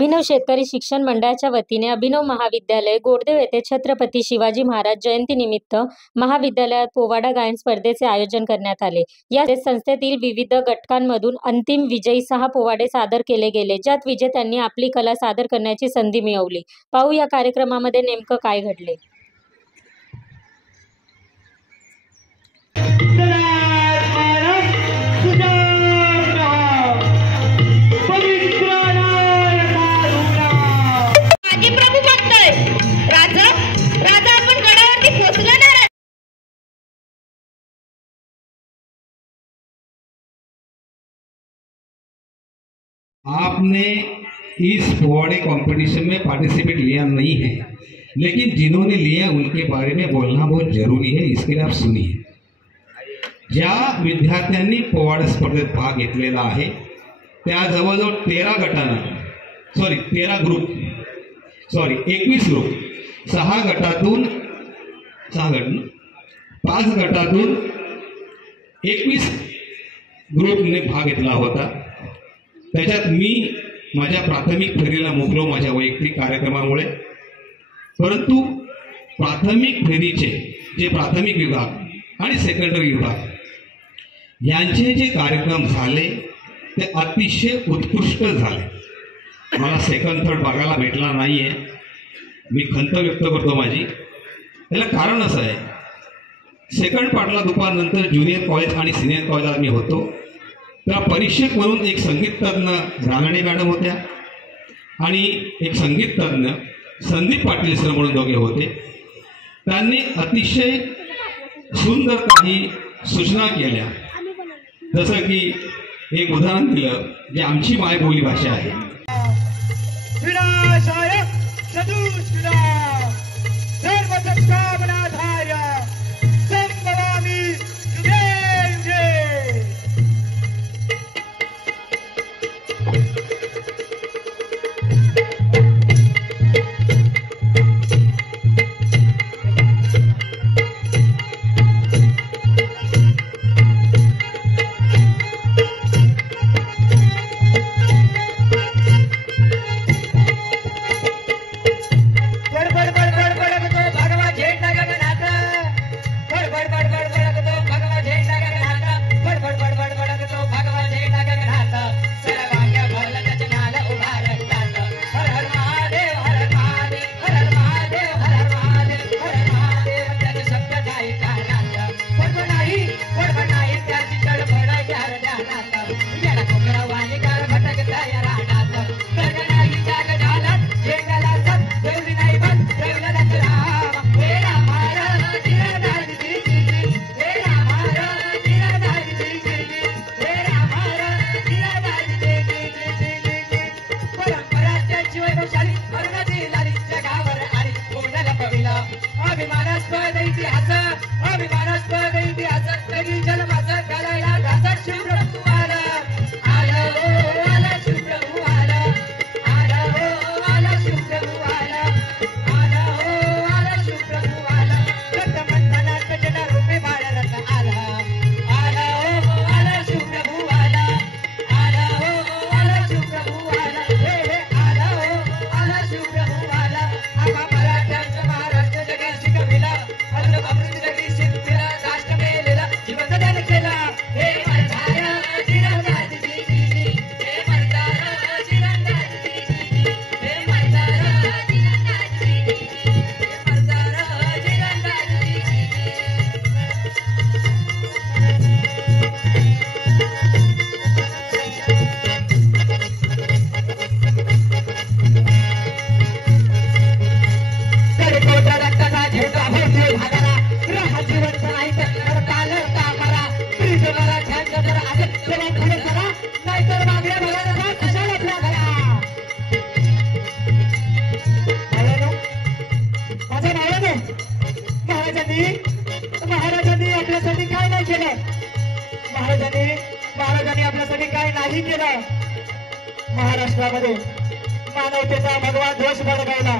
अभिनव शेतकरी शिक्षण मंडळाच्या वतीने अभिनव महाविद्यालय गोडदेव येथे छत्रपती शिवाजी महाराज जयंतीनिमित्त महाविद्यालयात पोवाडा गायन स्पर्धेचे आयोजन करण्यात आले। या संस्थेतील विविध घटकांमधून अंतिम विजयी 6 पोवाडे सादर केले गेले, ज्यात विजेत्यांनी आपली कला सादर करण्याची संधी मिळवली। पाहू या कार्यक्रमामध्ये नेमकं काय घडले। आपने इस पोवाड़े कंपटीशन में पार्टिसिपेट लिया नहीं है, लेकिन जिन्होंने लिया उनके बारे में बोलना बहुत जरूरी है। इसके लिए आप सुनिए। ज्या विद्यार्थ्यांनी पोवाडा स्पर्धेत भाग घेतलेला आहे त्या जवळजवळ 21 ग्रुप 5 गटातून 21 ग्रुपने भाग घेतला होता। त्याच्यात मी माझ्या प्राथमिक फेरीला मुकलो माझ्या वैयक्तिक कार्यक्रमामुळे, परंतु प्राथमिक फेरीचे जे प्राथमिक विभाग आणि सेकंडरी विभाग यांचे जे कार्यक्रम झाले ते अतिशय उत्कृष्ट झाले। मला सेकंड थर्ड बघायला भेटला नाहीये, मी खंत व्यक्त करतो माझी। त्याला कारण असं आहे, सेकंड पार्टला दुपारनंतर ज्युनियर कॉलेज आणि सिनियर कॉलेजात मी होतो, त्या परीक्षक म्हणून एक संगीत तज्ञ रानडे मॅडम होत्या आणि एक संगीत तज्ञ संदीप पाटील सर म्हणून दोघे होते। त्यांनी अतिशय सुंदर काही सूचना केल्या, जसं की एक उदाहरण दिलं जे आमची मायबोली भाषा आहे। महाराजांनी आपल्यासाठी काय नाही केलं, महाराजांनी आपल्यासाठी काय नाही केलं। महाराष्ट्रामध्ये मानवतेचा भगवा ध्वज फडकावला,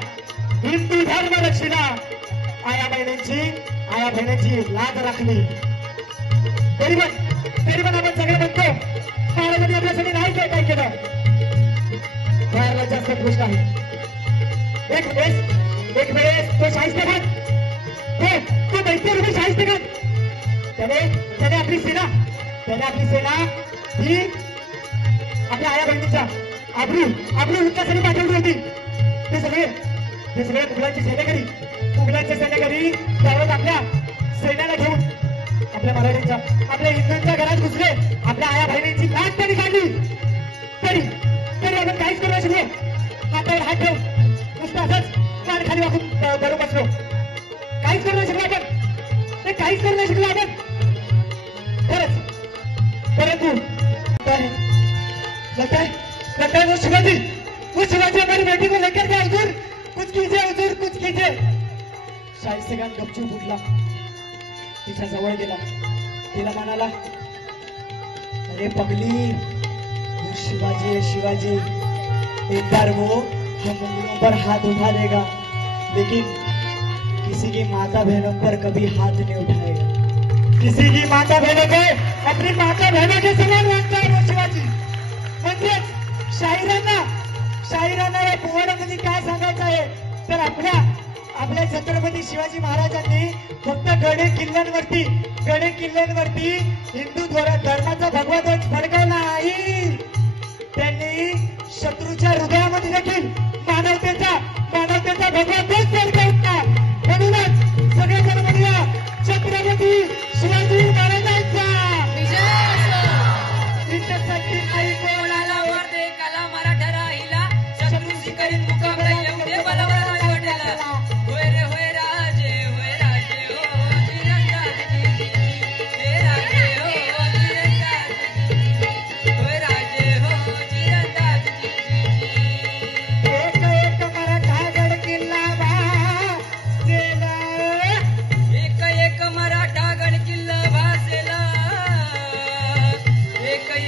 हिंदू धर्म रक्षिला, आया बहिणींची लाज राखली। तरी पण आपण सगळे म्हणतो महाराजांनी आपल्यासाठी नाही काय केलं। जास्त गोष्ट आहे. एक वेळेस तो शाहिस्तेखान तो दैत्य शाहिस्तेखान त्याने आपली सेना ही आपल्या आया बहिणीचा आबरू विकासाने पाठवली होती. ते सगळे मुघलांच्या सैन्याकडे त्यावेळेस आपल्या सैन्याला घेऊन आपल्या मराठींच्या आपल्या हिंदूंच्या घरात घुसले. आपल्या आया बहिणींची लाट त्यांनी काढली. तरी आपण काहीच करू शकलो. हातावर हात ठेवून नुसतं असंच मान खाली वाकून धरून बसलो. काहीच करू शकलो आपण. काहीच करू शकलो आपण खरंच. परंतु लगता है वो शिवाजी हमारी बेटी को लेकर गया. हुजूर कुछ कीजिए. शाहिस्तेखान गपचूप उठला. तिच्या जवळ गेला. तिला म्हणाला, अरे पगली, शिवाजी एक बार वो हम उंगलियों पर हाथ उठा देगा, लेकिन किसी की माता बहनों पर कभी हाथ नहीं उठाएगा. किसी की माता बहनों को अपनी माता बहनों के समान मानता है वो शिवाजी. म्हणजेच शाहिरांना या पोवाड्यामध्ये काय सांगायचं आहे तर आपल्या छत्रपती शिवाजी महाराजांनी फक्त गडे किल्ल्यांवरती हिंदू धर्माचा भगवा ध्वज फडकवला नाही. त्यांनी शत्रूच्या हृदयामध्ये देखील मानवतेचा भगवा ध्वज फडकवला. म्हणूनच सगळेजण म्हणूया छत्रपती शिवाजी महाराजांचा विजय. नाही कोणाला वर दे कला मराठा राहिला शत्रूशी करीन मुकाबला येऊ दे बलवाला वाटेला. होय रे होय राजे हो तिरंदाजी हे राजे हो तिरंदाजी होय राजे हो तिरंदाजी. एक मराठा गड किल्ला भासेला. एक मराठा गड किल्ला भासेला.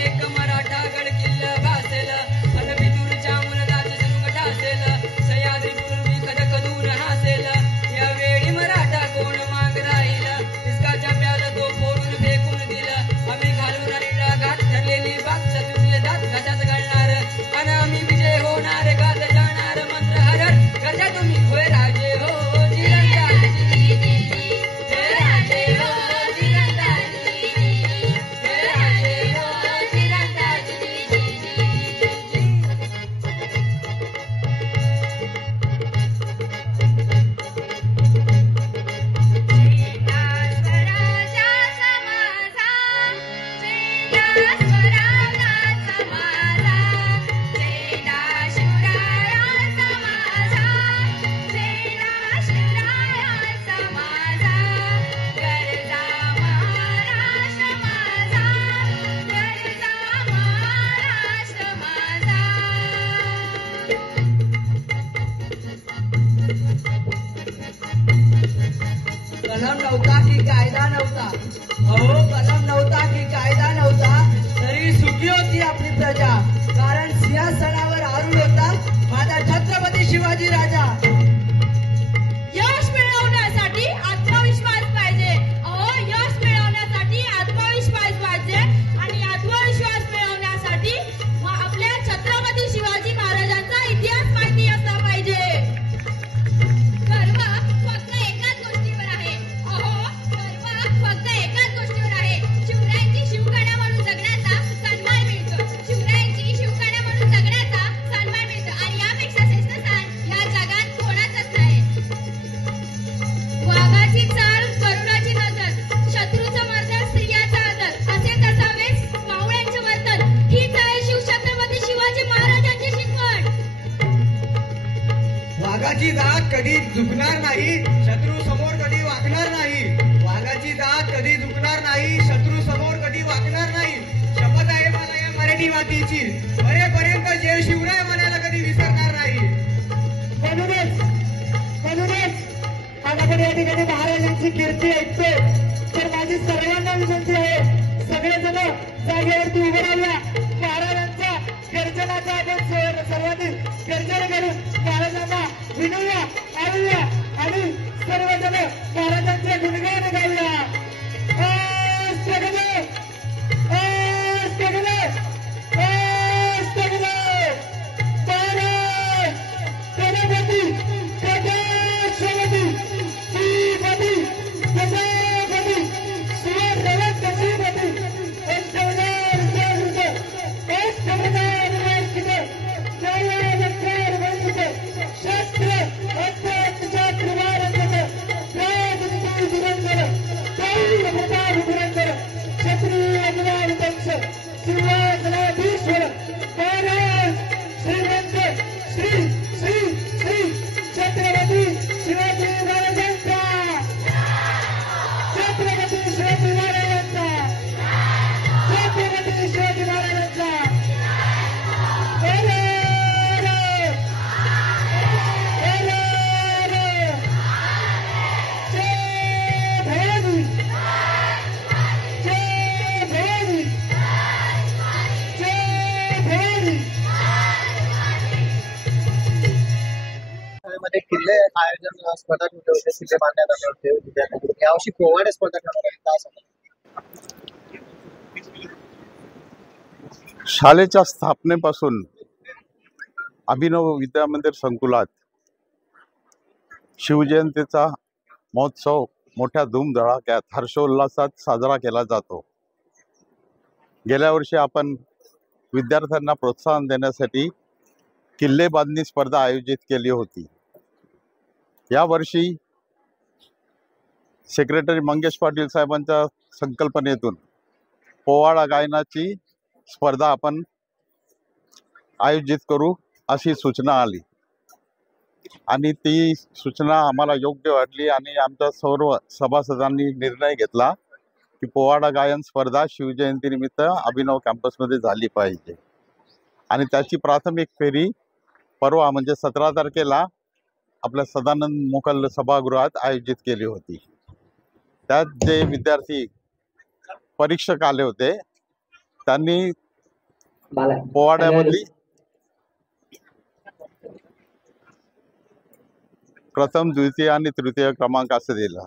एक मराठा गड किल्ला भासेला. अन बिदूरच्या मुलगाचं जरुंग ठासेला. सह्याद्री पूर्वी कदकदूर हासेला. यावेळी मराठा कोण माग राहिला. इसकाच्या प्याला तो फोडून फेकून दिला. आम्ही घालून आलेला घाट ठरलेली बाग तुझले दात घाटात घालणार. अन आम्ही विजय होणार गात जाणार मंत्र हरर गजा तुम्ही होय राजे हो तिरंदाजी. जय राजे हो तिरंदाजी. जय राजे हो तिरंदाजी. कलम नव्हता की कायदा नव्हता. कलम नव्हता की कायदा नव्हता तरी सुखी होती आपली प्रजा. कारण सिंहासनावर आरूढ होता माझा छत्रपती शिवाजी राजा. यश मिळवण्यासाठी आत्मविश्वास पाहिजे. यश मिळवण्यासाठी आत्मविश्वास पाहिजे आणि आत्मविश्वास मिळवण्यासाठी आपल्या छत्रपती शिवाजी महाराजांचा इतिहास माहिती असला पाहिजे. गर्व फक्त एकाच गोष्टीवर आहे. गर्व फक्त एकाच गोष्टीवर आहे. शिवरायांची शिवकन्या म्हणून जगण्याचा सन्मान मिळतो. शिवरायांची शिवकन्या म्हणून जगण्याचा सन्मान मिळतो आणि यापेक्षा श्रेष्ठ स्थान या जगात कोणाचंच नाही. वाघाची चाल करुणाची नजर, शत्रूचं मर्दन स्त्रियाचा आदर असे तसावेच मावळ्यांचे वर्तन. हीच आहे शिवछत्रपती शिवाजी महाराजांची शिकवण. वाघाची दात कधी झुकणार नाही. शत्रू समोर कधी वाकणार नाही. वाघाची दात कधी झुकणार नाही. शत्रू समोर कधी वाकणार नाही. शपथ आहे मला या मराठी मातीची. मरेपर्यंत जय शिवराय म्हणायला कधी विसरणार नाही. म्हणूनच आज आपण या ठिकाणी महाराजांची कीर्ती ऐकतो. तर माझी सर्वांना विनंती आहे सगळेजण जागेवरती उभे राहूया. महाराजांच्या गर्जनाचा आपण सर्वांनी गर्जन करून महाराजांना विनूया आणूया आणि सर्वजण महाराजांचे गुणगान गाऊया. भारत शिवजनाधीश्वर महाराज श्रीमंत श्री श्री श्री छत्रपती शिवाजी महाराजांचा, छत्रपती शिवाजी महाराजांचा, छत्रपती शिवाजी महाराजांचा। मध्ये किल्ले आयोजन स्पर्धा ठेवले होते, किल्ले बांधण्यात आले होते विद्यार्थ्यांकडून। यावर्षी पोवाडे स्पर्धा ठेवणार आहे, काय सांगा? शाळेच्या स्थापनेपासून अभिनव विद्या मंदिर संकुलात शिवजयंतीचा महोत्सव मोठ्या धूमधडाक्यात हर्षोल्लासात साजरा केला जातो। गेल्या वर्षी आपण विद्यार्थ्यांना प्रोत्साहन देण्यासाठी किल्ले बांधणी स्पर्धा आयोजित केली होती। यावर्षी सेक्रेटरी मंगेश पाटील साहेबांच्या संकल्पनेतून पोवाडा गायनाची स्पर्धा आपण आयोजित करू अशी सूचना आली आणि ती सूचना आम्हाला योग्य वाटली आणि आमच्या सर्व सभासदांनी निर्णय घेतला की पोवाडा गायन स्पर्धा शिवजयंतीनिमित्त अभिनव कॅम्पसमध्ये झाली पाहिजे आणि त्याची प्राथमिक फेरी परवा म्हणजे 17 तारखेला आपल्या सदानंद मोकल सभागृहात आयोजित केली होती। त्यात जे विद्यार्थी परीक्षक आले होते त्यांनी पोवाड्यामधली प्रथम, द्वितीय आणि तृतीय क्रमांक असं दिला,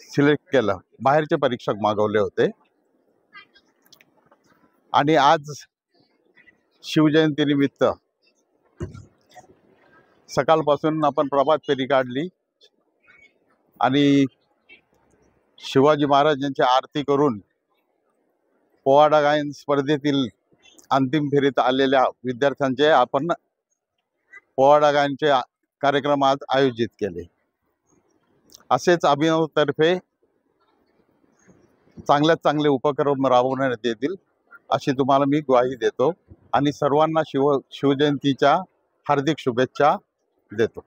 सिलेक्ट केलं। बाहेरचे परीक्षक मागवले होते आणि आज शिवजयंतीनिमित्त सकाळपासून आपण प्रभात फेरी काढली आणि शिवाजी महाराजांची आरती करून पोवाडा गायन स्पर्धेतील अंतिम फेरीत आलेल्या विद्यार्थ्यांचे आपण पोवाडा गायनचे कार्यक्रम आज आयोजित केले। असेच अभिनवतर्फे चांगल्यात चांगले उपक्रम राबवण्यात येतील अशी तुम्हाला मी ग्वाही देतो आणि सर्वांना शिवजयंतीच्या हार्दिक शुभेच्छा देतो।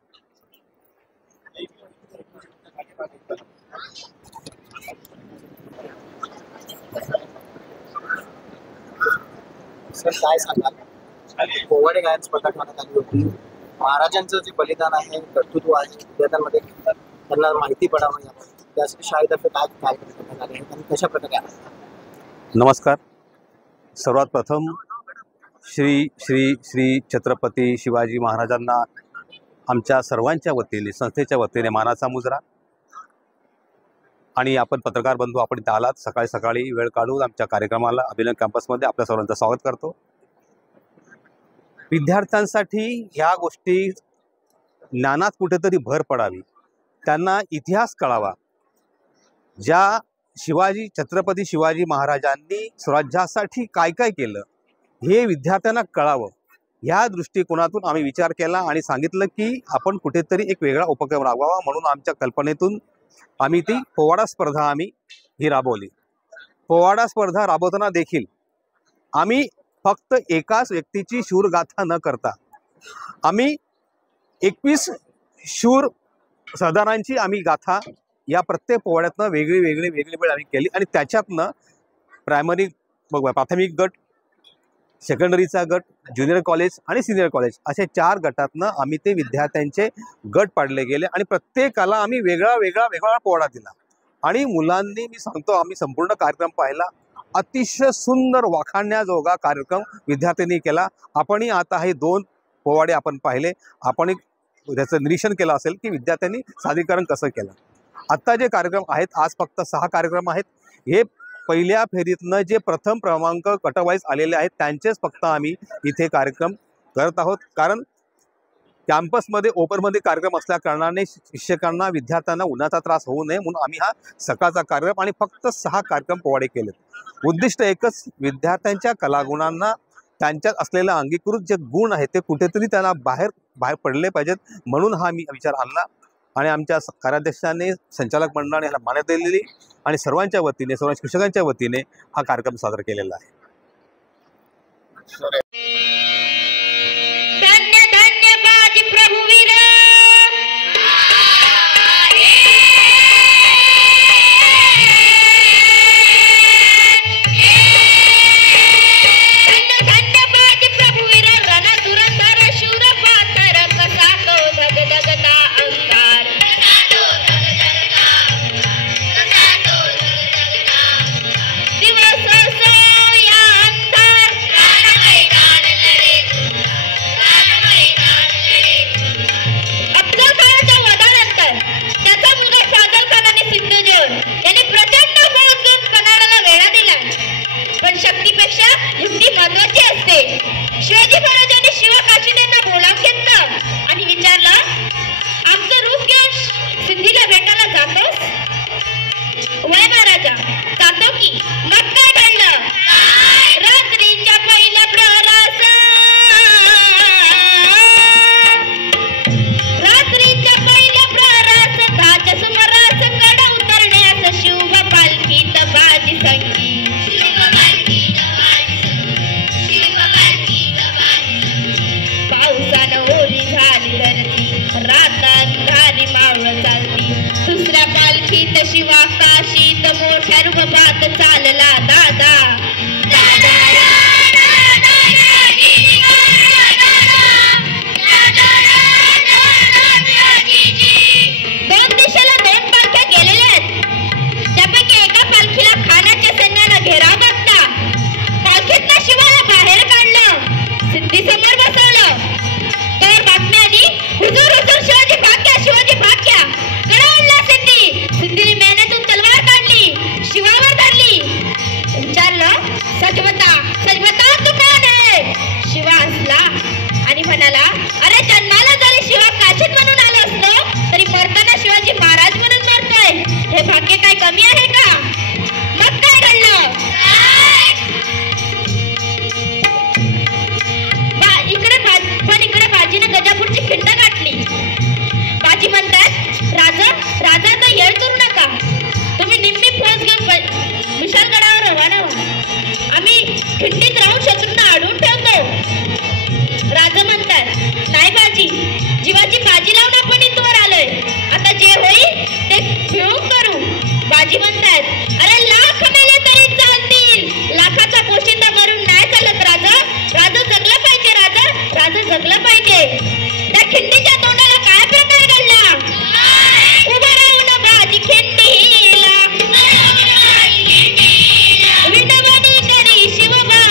सर काय सांगाल? पोवाडे गायन स्पर्धा ठेवण्यात आली होती। महाराजांचं जे बलिदान आहे, कर्तृत्व आहे, विद्यार्थ्यांमध्ये त्यांना माहिती पडावं याबद्दल त्यासाठी शाळेतर्फे काय काय करण्यात आले आणि कशा प्रकारे आहे? नमस्कार। सर्वात प्रथम श्री श्री श्री छत्रपती शिवाजी महाराजांना आमच्या सर्वांच्या वतीने, संस्थेच्या वतीने मानाचा मुजरा। आणि आपण पत्रकार बंधू, आपण इथं आलात, सकाळी सकाळी वेळ काढून आमच्या कार्यक्रमाला अभिनव कॅम्पसमध्ये आपल्या सर्वांचं स्वागत करतो। विद्यार्थ्यांसाठी ह्या गोष्टी ज्ञानात कुठेतरी भर पडावी, त्यांना इतिहास कळावा। ज्या छत्रपती शिवाजी महाराजांनी स्वराज्यासाठी काय काय केलं हे विद्यार्थ्यांना कळावं, ह्या दृष्टिकोनातून आम्ही विचार केला आणि सांगितलं की आपण कुठेतरी एक वेगळा उपक्रम राबवावा। म्हणून आमच्या कल्पनेतून आम्ही ती पोवाडा स्पर्धा ही राबवली। पोवाडा स्पर्धा राबवताना देखील आम्ही फक्त एकाच व्यक्तीची शूरगाथा न करता आम्ही 21 शूर सरदारांची आम्ही गाथा या प्रत्येक पोवाड्यातनं वेगळी वेळ आम्ही केली आणि त्याच्यातनं प्राथमिक गट, सेकंडरीचा गट, ज्युनियर कॉलेज आणि सिनियर कॉलेज असे 4 गटातनं आम्ही ते विद्यार्थ्यांचे गट पाडले गेले आणि प्रत्येकाला आम्ही वेगळा पोवाडा दिला आणि मुलांनी, मी सांगतो, आम्ही संपूर्ण कार्यक्रम पाहिला। अतिशय सुंदर वाखाणण्याजोगा कार्यक्रम विद्यार्थ्यांनी केला। आपणही आता हे 2 पोवाडे आपण पाहिले, आपण त्याचं निरीक्षण केलं असेल की विद्यार्थ्यांनी सादरीकरण कसं केलं। आत्ता जे कार्यक्रम आहेत, आज फक्त 6 कार्यक्रम आहेत। हे पहिल्या फेरीतनं जे प्रथम क्रमांक कटवाईज आलेले आहेत त्यांचेच फक्त आम्ही इथे कार्यक्रम करत आहोत, कारण कॅम्पसमध्ये ओपनमध्ये कार्यक्रम असल्या कारणाने शिक्षकांना, विद्यार्थ्यांना उन्हाचा त्रास होऊ नये म्हणून आम्ही हा सकाळचा कार्यक्रम आणि फक्त 6 कार्यक्रम पोवाडे केलेत। उद्दिष्ट एकच, विद्यार्थ्यांच्या कलागुणांना, त्यांच्यात असलेला अंगीकृत जे गुण आहेत ते कुठेतरी त्यांना बाहेर पडले पाहिजेत, म्हणून हा मी विचार आणला। आणि आमच्या कार्याध्यक्षांनी संचालक मंडळाने ह्याला मान्यता दिलेली आणि सर्वांच्या वतीने सर्व शिक्षकांच्या वतीने हा कार्यक्रम साजरा केलेला आहे. धन्य धन्य बाजी प्रभुवीर शिवाजी महाराजांनी शिवकाशीनेंना बोलावून घेतलं आणि विचारलं, आमचं रूप घेऊन सिद्धीला भेटायला जातोस? वय महाराजा, जातो की. मग काय घडलं? रात्रीच्या पहिल्या प्रहरास दहाच्या सुमारास कड उतरण्यास शुभ पालखीत बाजी संगी. दुसऱ्या पालखीत शिवा काशीत मोठ्या रूपात चालला दादा. दोन दिशेला दोन पालख्या गेलेल्या आहेत. त्यापैकी एका पालखीला खानाच्या सैन्यानं घेराव घातला. पालखीतनं शिवाला बाहेर काढलं, सिद्धी समोर बसवलं. तर बातमी आली, हुजूर हुजूर शिवाजी भाग्या, शिवाजी भाग्या. सिद्धीने मेहनतून तलवार काढली, शिवावर धरली. विचारलं, सच बता तू कोण आहे? शिवा हसला आणि म्हणाला, अरे जन्माला जरी शिवा काशीत म्हणून आलो असलो तरी मरताना शिवाजी महाराज म्हणून मरतोय. हे भाग्य काय कमी आहे का? मग काय घडलं? इकडे बाजीने गजापूरची खिंड गाठली. बाजी म्हणतात, राजा तर येळ करू नका. तुम्ही निम्मी फौज घेऊन विशालगडावर रवाना व्हा. आम्ही खिंडीत राहून शत्रूंना अडवून ठेवतो. राजा म्हणतात, नाही बाजी, जीवाची बाजी लावून आपण इथवर आलोय. आता जे होईल ते मिळून करू. बाजी म्हणतात, अरे लाख मेले तरी चालतील, लाखाचा पोशिंदा मरून नाही चालत. राजा जगलं पाहिजे. राजा जगलं पाहिजे. त्या खिंडीच्या तोंडाला काय प्रकार घडला? उभा राहून बाजी खिंडीला विटवणी करी शिवबा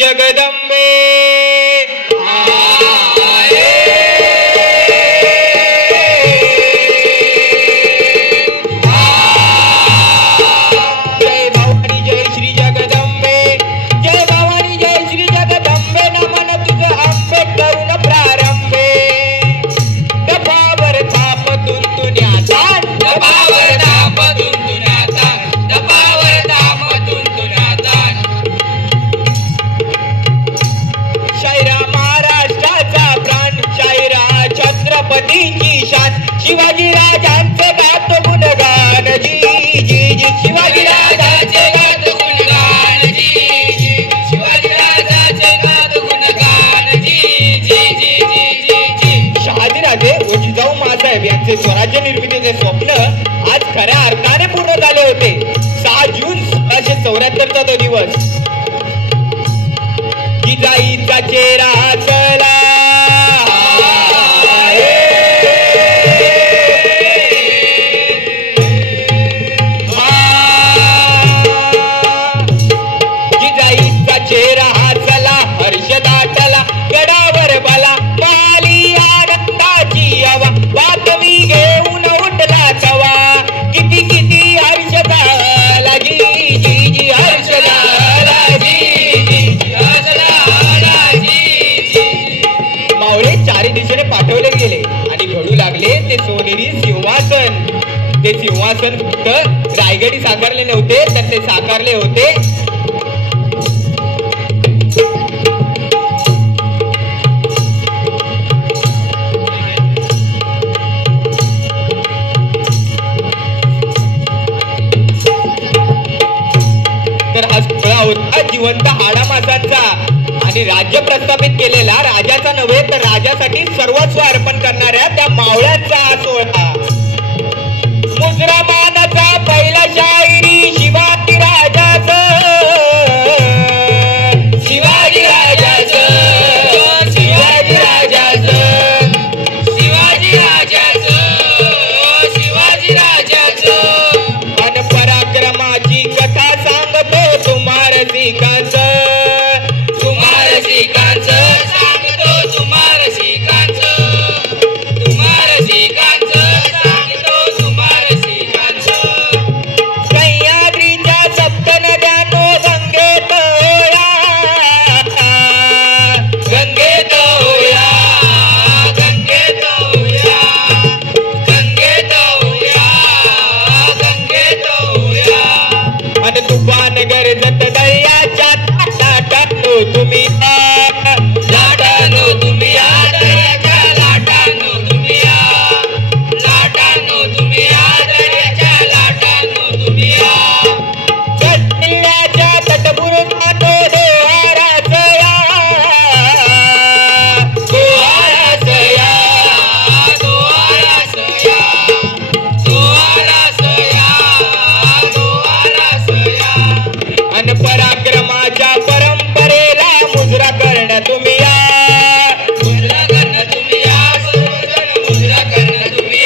जगदंबे शिवाजी राजांचे गातो गुणगान जी जी जी शिवाजी राजांचे गातो गुणगान जी जी शिवाजी राजांचे गातो गुणगान जी जी जी जी जी जी शहाजीराजे व जिजाऊ माँसाहेब यांचे स्वराज्य निर्मितीचे स्वप्न आज खऱ्या अर्थाने पूर्ण झाले होते. 6 जून 1774चा तो दिवस. जिजाईचा चेहरा हसला गडावर बला माली आनंदाची हवा बातमी घेऊन उठला तवा किती किती हर्ष झाला जी जी जी हर्ष झाला जी जी हर्ष झाला जी जी. मावळे चारी दिशेने पाठवले गेले आणि घडू लागले ते सोनेरी सिंहासन. ते सिंहासन फक्त रायगडी साकारले नव्हते तर ते साकारले होते जिवंत हाडा मासांचा आणि राज्य प्रस्थापित केलेला राजाचा नव्हे तर राजासाठी सर्वस्व अर्पण करणाऱ्या त्या मावळ्यांचा हा सोहळा. मुजरा मानाचा पहिला शाहिरी शिवाजी राजाचं शिवाजी राजाचं शिवाजी राजाचं शिवाजी राजाचं शिवाजी राजाचं अन पराक्रमाची कथा सांगतो तुम्हार सिकांचं सांगतो तुम्हार सिकांचं सांगतो तुम्हार सिकांचं. सह्याद्रीच्या सप्त नद्यानो गंगेत होया गंगेत होया गंगेत होया गंगेत होया गंगेत होया अन तुफान गरजत दर्याच्या लाटानो तुम्ही लाटानो तुम्ही दर्याच्या लाटानो तुम्ही लाटानो तुम्ही दर्याच्या लाटानो तुम्ही किल्ल्याच्या तटबुरुजानो दोहारासया दोहारासया दोहारासया दोहारासया दोहारासया अन पराक्रमाच्या परंपरेला मुजरा करणं तुम्ही मुजरा करणं तुम्ही सर्वजण मुजरा करणं तुम्ही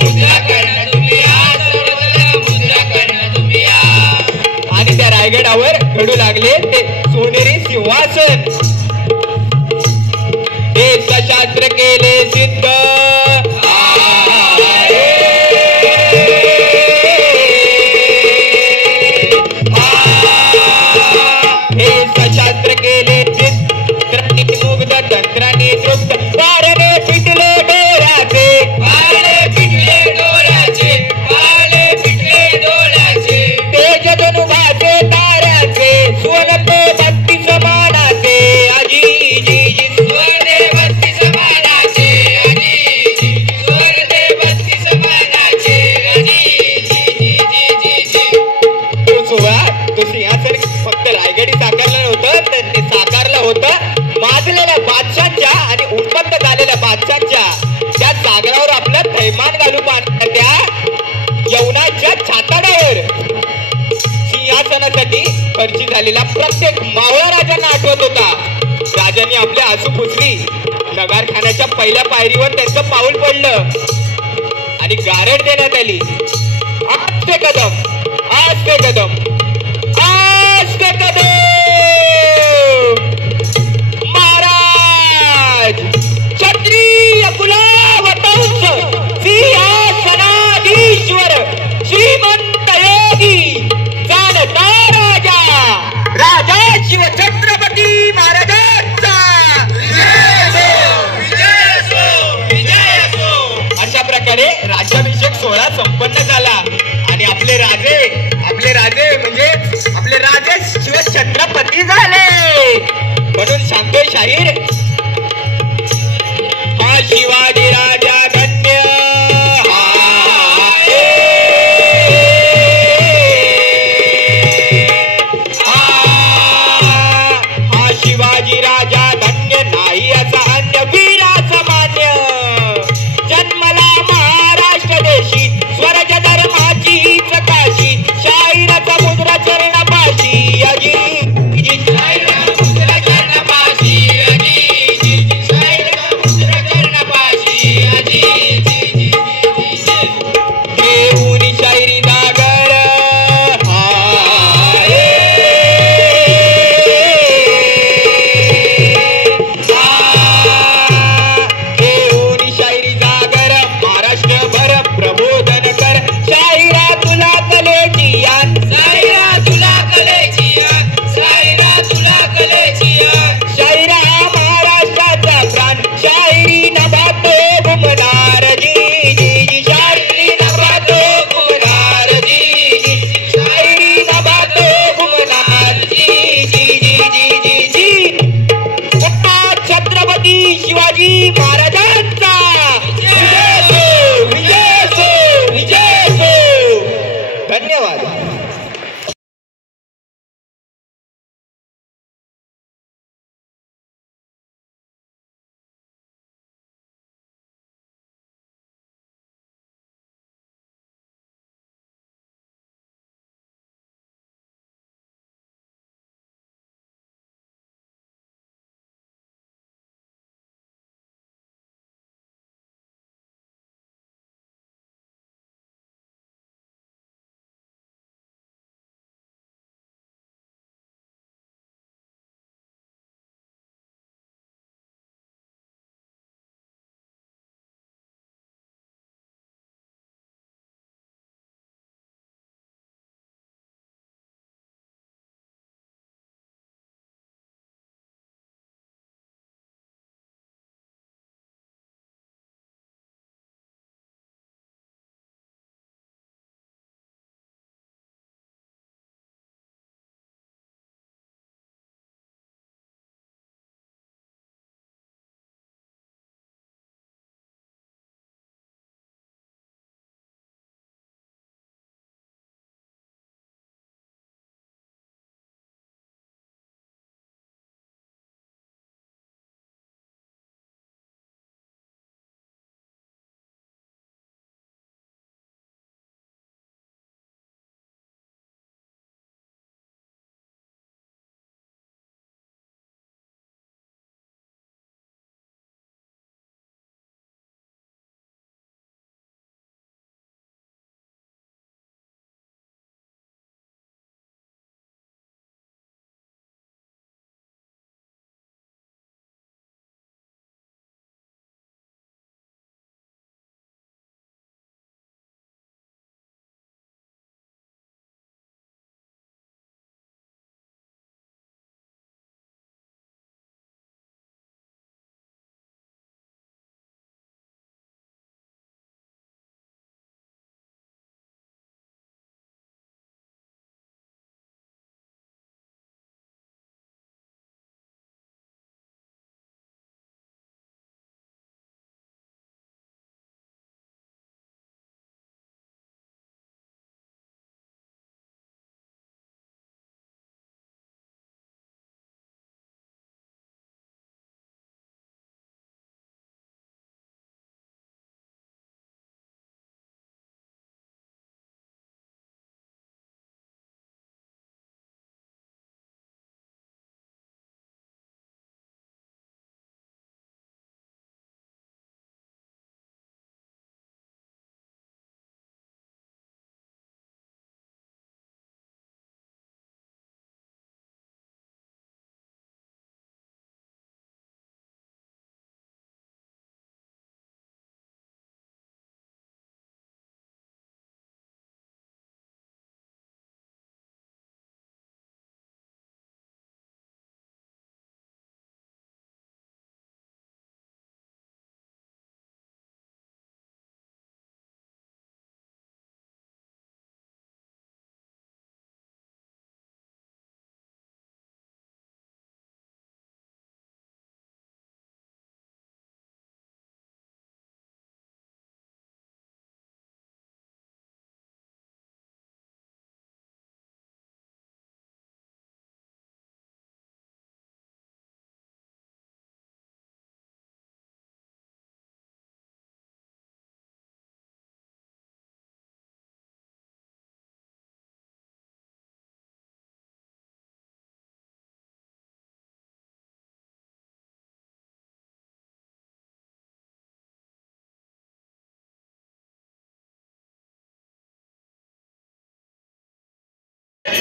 मुजरा करणं तुम्ही सर्वजण मुजरा करणं तुम्ही. आणि त्या रायगडावर घडू लागले ते सोनेरी सिंहासन. हे सशास्त्र केले सिद्ध सशास्त्र केले चित्रांनी मुग्ध तंत्रांनी तृप्त पारणे पिटले डोळ्याचे पारणे पिटले डोळ्याचे पारणे पिटले डोळ्याचे तेज धनुभाचे ताऱ्याचे स्वर्ण भक्ती समानाचे अजी जी जी स्वर्ण भक्ती समानाचे अजी जी स्वर्ण भक्ती समानाचे अजी जी जी जी जी जी. तो सोहळा तो सिंहासन फक्त रायगडी साकारलं नव्हतं तर ते साकारलं होतं माजलेल्या बादशांच्या आणि उत्पन्न झालेल्या बादशांच्या त्या सागरावर आपलं थैमान घालून बांधल्या त्या यवनाच्या छाताडावर. सिंहासनासाठी खर्ची झालेला प्रत्येक मावळा राजांना आठवत होता. राजांनी आपल्या आसू पुसली. नगारखान्याच्या पहिल्या पायरीवर त्यांचं पाऊल पडलं आणि गारड देण्यात आली. आस्ते कदम आस्ते कदम आस्ते कदम सोहळा संपन्न झाला आणि आपले राजे म्हणजे आपले राजे शिव छत्रपती झाले. म्हणून सांगतोय शाहीर, हा शिवाजी राजा धन्य, हा शिवाजी राजा धन्य, नाही असा अन्य वीराचा मान्य. जन्मला महाराष्ट्र देशी, स्वराज्य धर्माची प्रकाशी, शाहिराचा मुद्रा चरणापाशी अजी, शाहिराचा मुद्रा चरणापाशी अजी.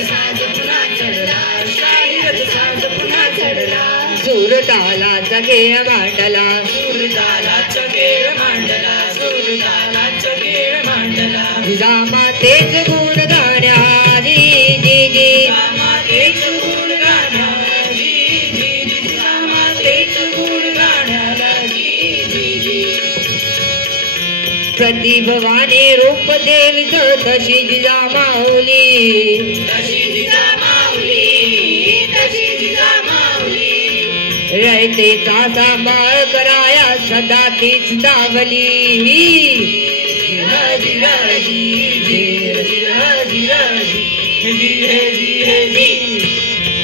साज पुन्हा चढला शाहीरच साज पुन्हा चढला सुरतालाचा खेळ मांडला सुरतालाचा खेळ मांडला सुरतालाचा खेळ मांडला जिजामातेच गुण गाण्याची जी जी जिजामातेच गुण गाण्याला जी जी जिजामातेच गुण गाण्याला जी जी जी प्रतिभवानी रूप देवीच तशी जिजामाऊली तशी जिजामाऊली तशी जिजामाऊली रयतेचा सांभाळ कराया सदा तीच दावली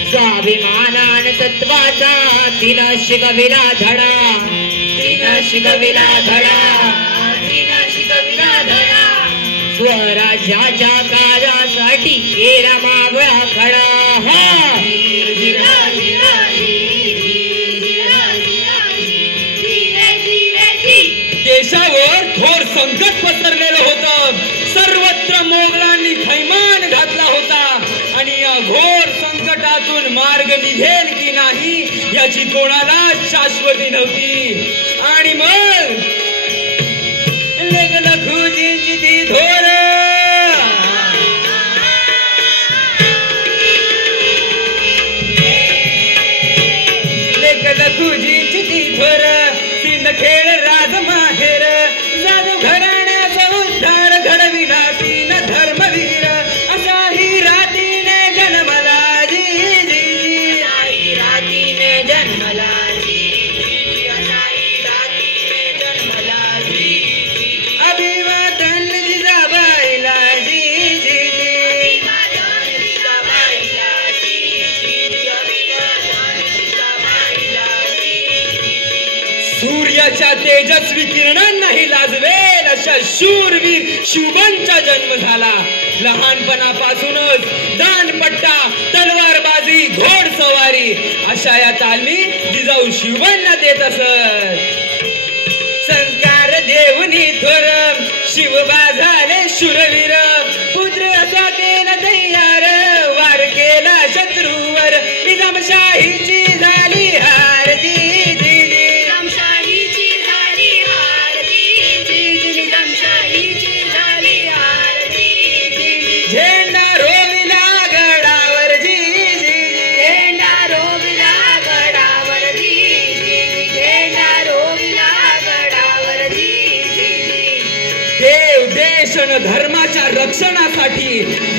स्वाभिमानान तत्वाचा तिनं शिकविला धडा तिनं शिकविला धडा तिनं शिकविला धडा स्वराज्याच्या कार्यासाठी केला मावळा खडा हा देशावर थोर संकट पसरलेलं होतं सर्वत्र मोगलांनी थैमान घातला होता आणि या घोर संकटातून मार्ग निघेल की नाही याची कोणाला शाश्वती नव्हती आणि मग लखुजींची ती धोर लखुजींची ती थोर खेळ राज माहेर जादू घराण्याचा उद्धार घडविला तीन धर्मवीर असाही रातीने जन्मला जी जी असाही रातीने जन्मला जी असाही रातीने जन्मला जी अभिवादन जिजाबाईला जी जी अभिवादन जिजाबाईला जी अभिवादन जिजाबाईला सूर्याच्या तेजस्वी किरणांनाही लाजवेल अशा शूरवीर शिवबांचा जन्म झाला लहानपणापासूनच दानपट्टा तलवारबाजी घोडसवारी अशा या तालमी जिजाऊ शिवबांना देत असत संस्कार देऊनी थोर शिवबा झाले शूरवीर पुत्र असा केला तयार वार केला शत्रूवर निजामशाहीची झाली हार जी जी निजामशाहीची झाली हार जी जी निजामशाहीची झाली हार जी जी झेंडा रोविला गडावर जी जी झेंडा रोविला गडावर जी जी झेंडा रोविला गडावर जी जी देव देश आणि धर्माच्या रक्षणासाठी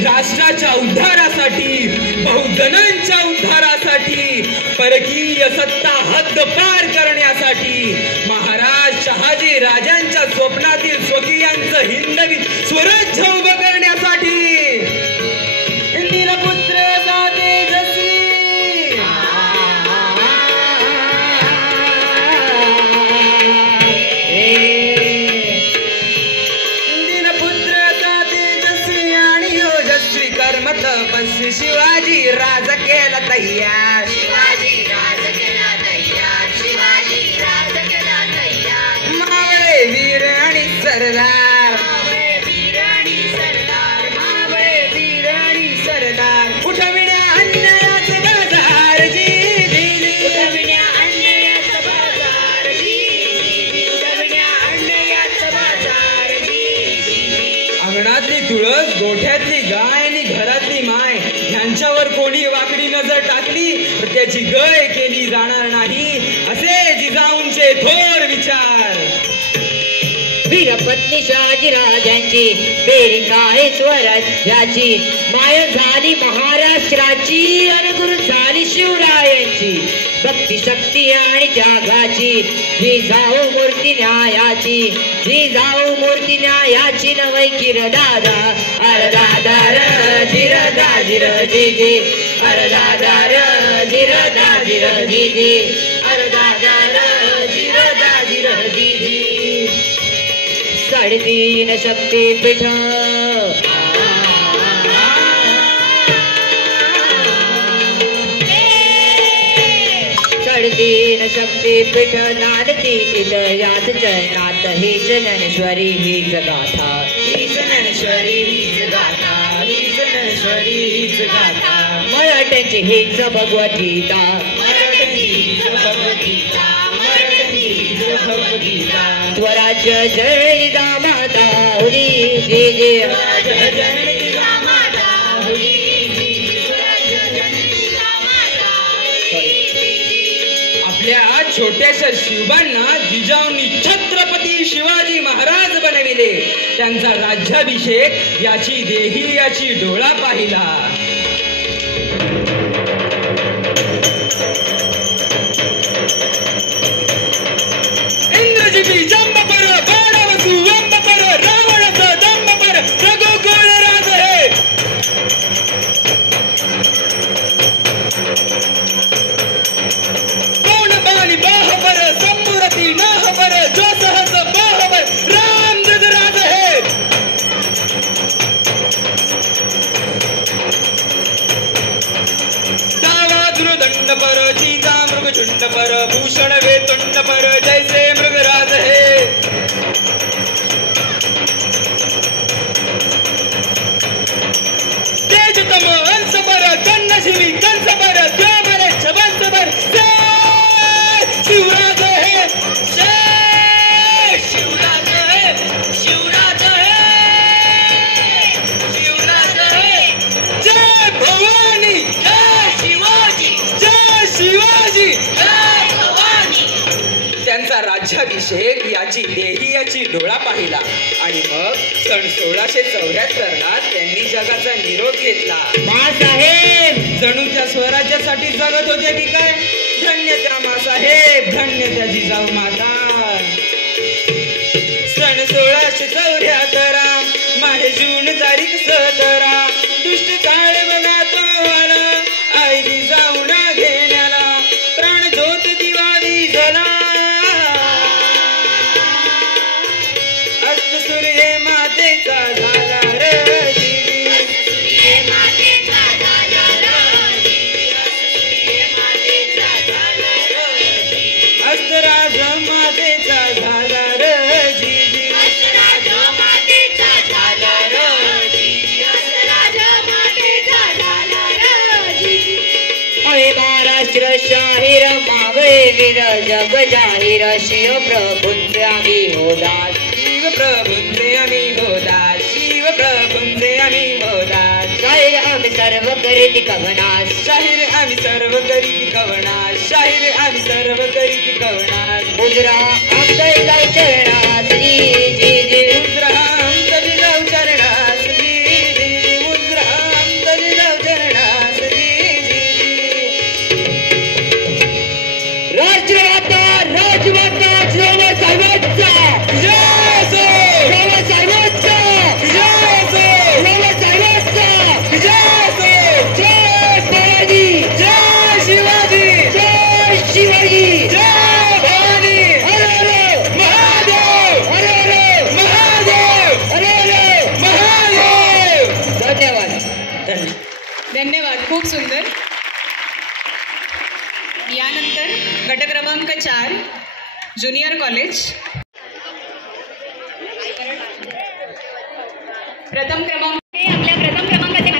राष्ट्राच्या उद्धारासाठी बहुजनांच्या उद्धारासाठी परकीय सत्ता हद्द पार करण्यासाठी महाराज शहाजी राजांच्या स्वप्नातील स्वकीयांचं हिंदवी स्वराज्य उभं करण्यासाठी नीलपुत्र तेजस्वी कर्म तपस्वी शिवाजी राज केला तयार शिवाजी राज केला तयार शिवाजी राज केला तयार मावळे वीर आणि सरदार मावळे वीर आणि सरदार मावळे वीर आणि सरदार उठविण्या अन्यायाचे बाजार जी जी उठविण्या अन्यायाचा बाजार जी उठविण्या अन्यायाचा बाजार जी अंगणातली तुळस गोठ्यातली गाय आणि घरातली माय ह्यांच्यावर कोणी वाकडी नजर टाकली तर त्याची गय केली जाणार नाही असे जिजाऊंचे थोर विचार वीरपत्नी शहाजीराजांची बेरी काय स्वराज्याची माय झाली महाराष्ट्राची आणि गुरु झाली शिवरायांची भक्ती शक्ती आणि त्यागाची जिजाऊ मूर्ती न्यायाची जिजाऊ मूर्ती न्यायाची नवै किर दादा अर दादा र जिर दाजिर जिजी अर दादा र जिर दाजिर जिजी अर दादा र जिर दाजिर जिजी 3.5 शक्तीपीठ 3.5 शक्तीपीठ नांदती इलयात जयनाथ ही ज्ञानेश्वरी हीच गाथा ही ज्ञानेश्वरी हीच गाथा ही ज्ञानेश्वरी ईश्वरीच गाथा मराठ्यांची हीच भगवद्गीता मराठ्यांची हीच भगवद्गीता मराठ्यांची हीच भगवद्गीता स्वराज्य जय जिजामाता हुरी जय जय स्वराज्य जय जिजामाता हुरी जय जय स्वराज्य जय जिजामाता आपल्या छोट्याशा शिवबांना जिजाऊंनी छत्रपती शिवाजी महाराज बनविले. त्यांचा राज्याभिषेक याची देही याची डोळा पाहिला. इंद्रजिती जंब पर बाणावसू अंब पर रावणाचा दंब पर रघुकुळ राज हे. कोण बाली बाह पर संमुरती नाह पर जो सहस बाह पर राम राज हे. डावा दुर्दंड पर जिजा मृगझुंड पर भूषण वेतुंड पर जैसे मृगराज हे. तेज तम हंस पर कन्न शिवी कंस पर द्यामर छबंस पर जय शिवराज हे. जय शिवराज हे. शिवराज हे. शिवराज हे. जय भवानी. जय शिवाजी. जय शिवाजी. जय भवानी. त्यांचा राज्याभिषेक याची देही याची डोळा पाहिला आणि मग सन 1674ला त्यांनी जगाचा निरोप घेतला. मासाहेब जणू त्या स्वराज्यासाठी जगत होते की काय. धन्य त्या मासाहेब धन्य त्या जिजाऊ माता. सन 1674 माहे जून तारीख 17 दुष्ट काळ बघा तो आला. आई जिजाऊ ना घेण्याला प्राण ज्योत दिवा विझला. अस्त सूर्य मातेचा झाला र दिवी. अस्तराज मातेचा झाला र जीवी. अरे महाराष्ट्र शाहीर मावळे वीर जग जाहीर शिव प्रभूंचे आम्ही होदास. शिव प्रभूंचे आम्ही होदास. शिव प्रभूंचे आम्ही होदास. शाहीर आम्ही सर्व करीत कवनास. शाहीर आम्ही सर्व करीत कवनास. शाहीर आम्ही सर्व करीत कवनास. मुद्रा आमचा इलाय चरणास जी जी जी. मुद्रा आमचा जिजाऊ चरणास जी जी. मुद्रा आमचा जिजाऊ चरणास जी जी. राष्ट्रमाता राजमाता जिजाऊ साहेबांचा जय जय. जिजाऊ साहेबांचा जय जय. जिजाऊ साहेबांचा जय जय. जय शिवाजी. जय शिवाजी. जय शिवाजी. जय भवानी. हरे हरे महादेव. हरे हरे महादेव. हरे हरे महादेव. धन्यवाद. धन्यवाद. खूप सुंदर. यानंतर गट क्रमांक 4 ज्युनियर कॉलेज. प्रथम क्रमांक आपल्या प्रथम क्रमांकाचे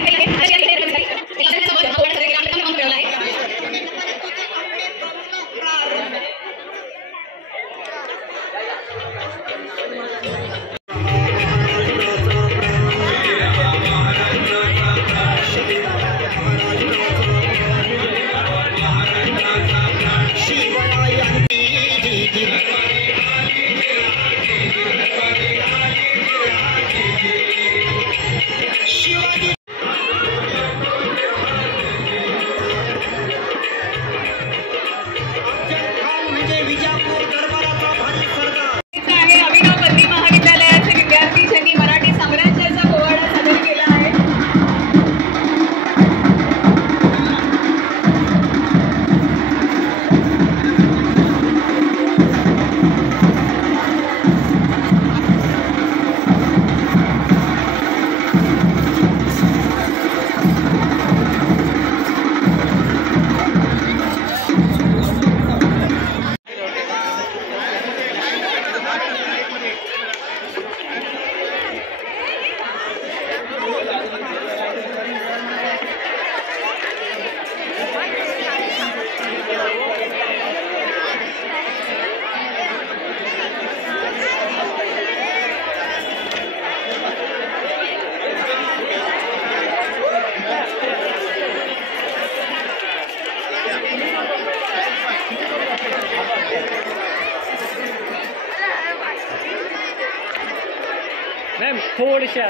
मॅम थोडीशी